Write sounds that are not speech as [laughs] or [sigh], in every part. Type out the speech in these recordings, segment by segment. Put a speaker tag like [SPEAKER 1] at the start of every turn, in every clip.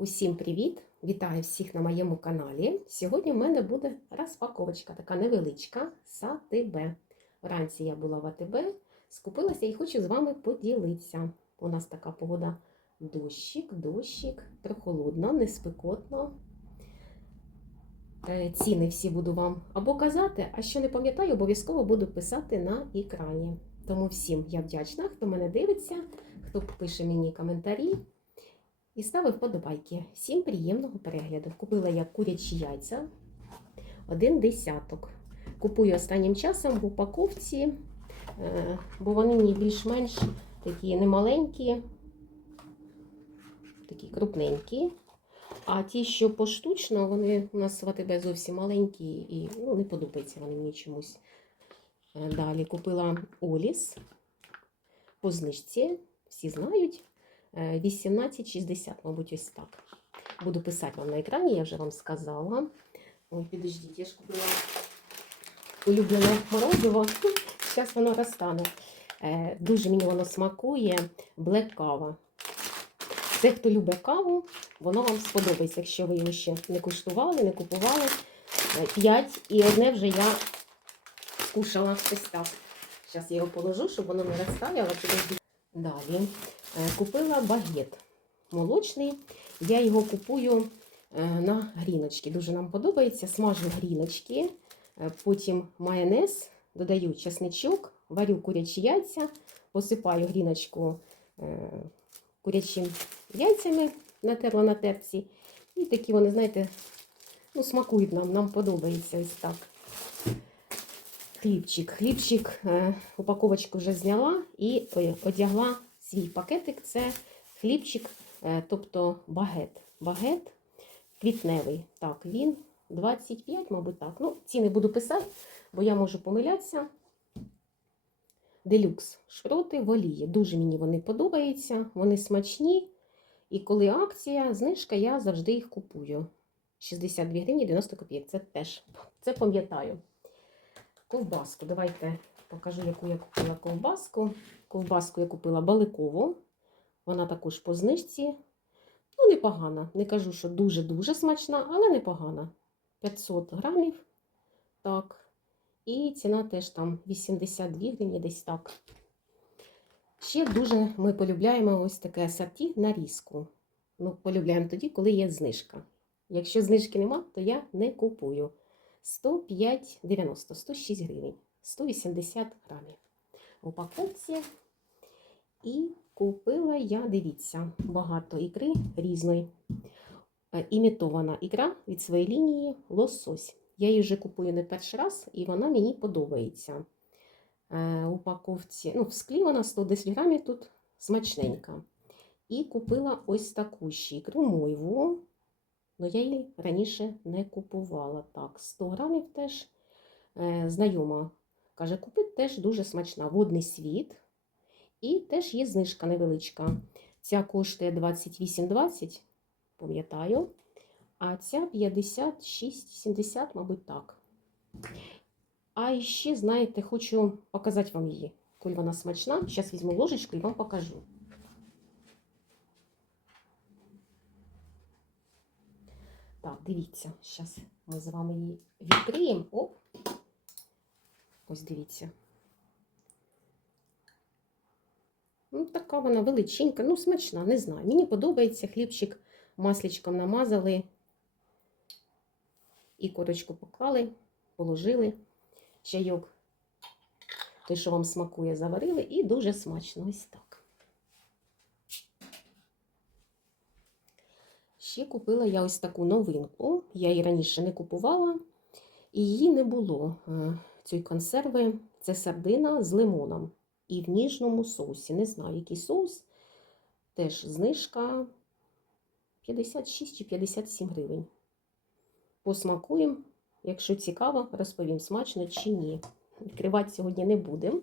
[SPEAKER 1] Усім привіт! Вітаю всіх на моєму каналі. Сьогодні в мене буде розпаковочка, така невеличка з АТБ. Вранці я була в АТБ, скупилася і хочу з вами поділитися. У нас така погода дощик, дощик, прохолодно, не спекотно. Е, Ціни всі буду вам або казати, а що не пам'ятаю, обов'язково буду писати на екрані. Тому всім я вдячна, хто мене дивиться, хто пише мені коментарі і ставив вподобайки. Всім приємного перегляду. Купила я курячі яйця, один десяток. Купую останнім часом в упаковці, е, бо вони мені більш-менш такі немаленькі, такі крупненькі. А ті, що поштучно, вони у нас в АТБ зовсім маленькі і ну, не подобаються вони мені чомусь. Е, Далі купила Оліс по знижці, всі знають. Е, 18,60, мабуть, ось так. Буду писати вам на екрані, я вже вам сказала. Ой, підождіть, я ж купила улюблене морозиво. Зараз [laughs] воно розтане. Е, Дуже мені воно смакує. Блек кава. Це, хто любить каву, воно вам сподобається, якщо ви його ще не куштували, не купували. Е, П'ять і одне вже я скушала ось так. Зараз я його положу, щоб воно не розтаяло. Далі е, купила багет молочний. Я його купую е, на гріночки. Дуже нам подобається. Смажу гріночки, е, потім майонез, додаю чесничок, варю курячі яйця, посипаю гріночку курячими яйцями, натерла на терці. І такі вони, знаєте, ну, смакують нам, нам подобається ось так. Хлібчик. Хлібчик, е, упаковочку вже зняла і одягла свій пакетик. Це хлібчик, е, тобто багет. Багет квітневий. Так, він 25, мабуть, так. Ну, ціни буду писати, бо я можу помилятися. Делюкс шпроти в олії. Дуже мені вони подобаються, вони смачні. І коли акція, знижка, я завжди їх купую. 62 гривні 90 копійок. Це теж це пам'ятаю. Ковбаску. Давайте покажу, яку я купила ковбаску. Ковбаску я купила баликову. Вона також по знижці. Ну, непогана. Не кажу, що дуже-дуже смачна, але непогана. 500 грамів. Так. І ціна теж там 82 гривні, десь так. Ще дуже ми полюбляємо ось таке асорті нарізку. Ну, полюбляємо тоді, коли є знижка. Якщо знижки нема, то я не купую. 105,90, 106 гривень, 180 грамів. В упаковці. І купила я, дивіться, багато ікри різної. Е, Імітована ікра від своєї лінії лосось. Я її вже купую не перший раз, і вона мені подобається. Е, упаковці, ну, в склі вона 110 грамів тут смачненька. І купила ось таку ще ікру мойву. Ну, я її раніше не купувала. Так, 100 грамів теж е, знайома. Каже, купити теж дуже смачна. Водний світ. І теж є знижка невеличка. Ця коштує 28,20, пам'ятаю. А ця 56,70, мабуть, так. А ще, знаєте, хочу показати вам її, коли вона смачна. Зараз візьму ложечку і вам покажу. Так, дивіться, зараз ми з вами її відкриємо. Оп. Ось дивіться. Ну, така вона величенька, ну, смачна, не знаю. Мені подобається хлібчик масличком намазали. І корочку поклали, положили. Чайок, той, що вам смакує, заварили, і дуже смачно ось так. Ще купила я ось таку новинку. Я її раніше не купувала, і її не було. е, Цієї консерви це сардина з лимоном і в ніжному соусі. Не знаю, який соус. Теж знижка 56 чи 57 гривень. Посмакуємо. Якщо цікаво, розповім, смачно чи ні. Відкривати сьогодні не будемо.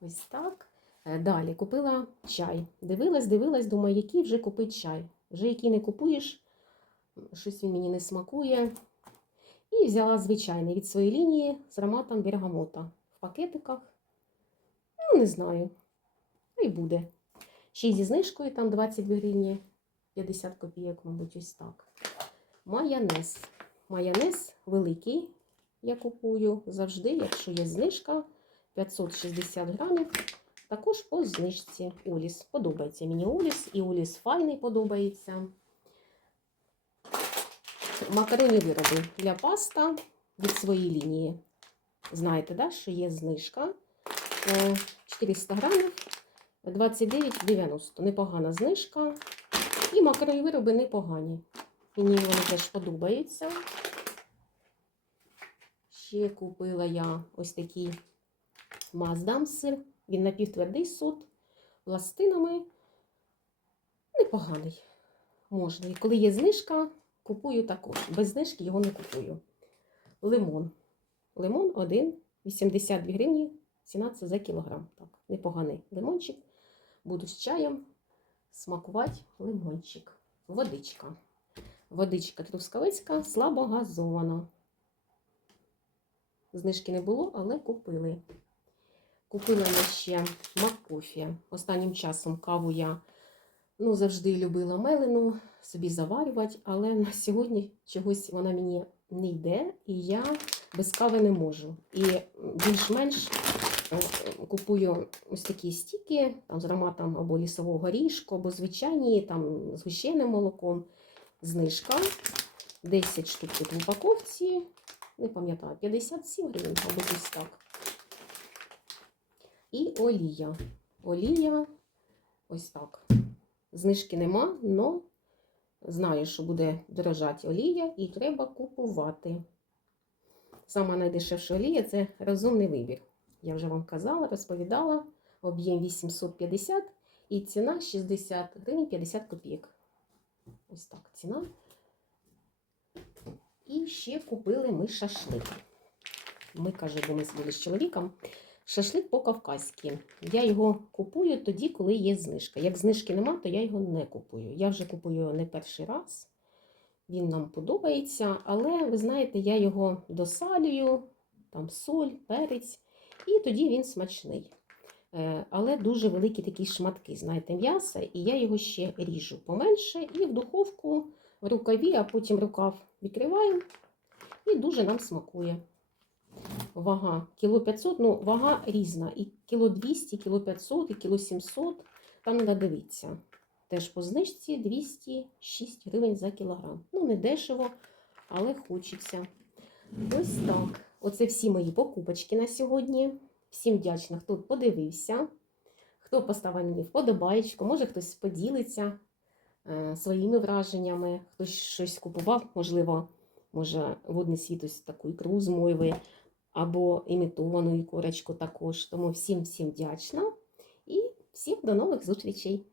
[SPEAKER 1] Ось так. Е, Далі купила чай. Дивилась, дивилась, думаю, який вже купити чай. Вже який не купуєш, щось він мені не смакує. І взяла звичайний від своєї лінії з ароматом бергамота в пакетиках. Ну, не знаю. І буде. Ще й зі знижкою, там 22 гривні 50 копійок, мабуть, ось так. Майонез. Майонез великий. Я купую завжди, якщо є знижка 560 грамів. Також по знижці Оліс. Подобається мені Оліс, і Оліс файний подобається. Макаронні вироби для паста від своєї лінії. Знаєте, да, що є знижка Е, 400 грамів 29,90. Непогана знижка. І макаронні вироби непогані. Мені вони теж подобаються. Ще купила я ось такий маздам сир. Він напівтвердий сот, пластинами. Непоганий. Можна. І коли є знижка, купую також. Без знижки його не купую. Лимон. Лимон 1, 82 гривні. Ціна це за кілограм. Так, непоганий лимончик. Буду з чаєм смакувати лимончик. Водичка. Водичка трускавецька, слабо газована. Знижки не було, але купили. Купила я ще маккофі. Останнім часом каву я ну, завжди любила мелену, собі заварювати, але на сьогодні чогось вона мені не йде, і я без кави не можу. І більш-менш е, купую ось такі стіки там, з ароматом або лісового горішку, або звичайні там, з гущеним молоком. Знижка 10 штук в упаковці. Не пам'ятаю, 57 гривень, мабуть, ось так. І олія. Олія ось так. Знижки нема, але знаю, що буде дорожати олія і треба купувати. Сама найдешевша олія це розумний вибір. Я вже вам казала, розповідала. Об'єм 850 і ціна 60 гривень 50 копійок. Ось так ціна. І ще купили ми шашлик. Ми, каже, бо ми сиділи з чоловіком. Шашлик по-кавказьки. Я його купую тоді, коли є знижка. Як знижки нема, то я його не купую. Я вже купую не перший раз. Він нам подобається, але ви знаєте, я його досалюю, там соль, перець, і тоді він смачний. Е, Але дуже великі такі шматки, знаєте, м'яса, і я його ще ріжу поменше і в духовку в рукаві, а потім рукав відкриваю, і дуже нам смакує. Вага кіло 500, ну вага різна. І кіло 200, кіло 500, і кіло 700. Там треба дивитися. Теж по знижці 206 гривень за кілограм. Ну, не дешево, але хочеться. Ось так. Оце всі мої покупочки на сьогодні. Всім вдячна, хто подивився, хто поставив мені вподобаєчку, може хтось поділиться е, своїми враженнями, хтось щось купував, можливо, може водний світ ось таку ікру з або імітовану ікорочку також. Тому всім всім вдячна і всім до нових зустрічей!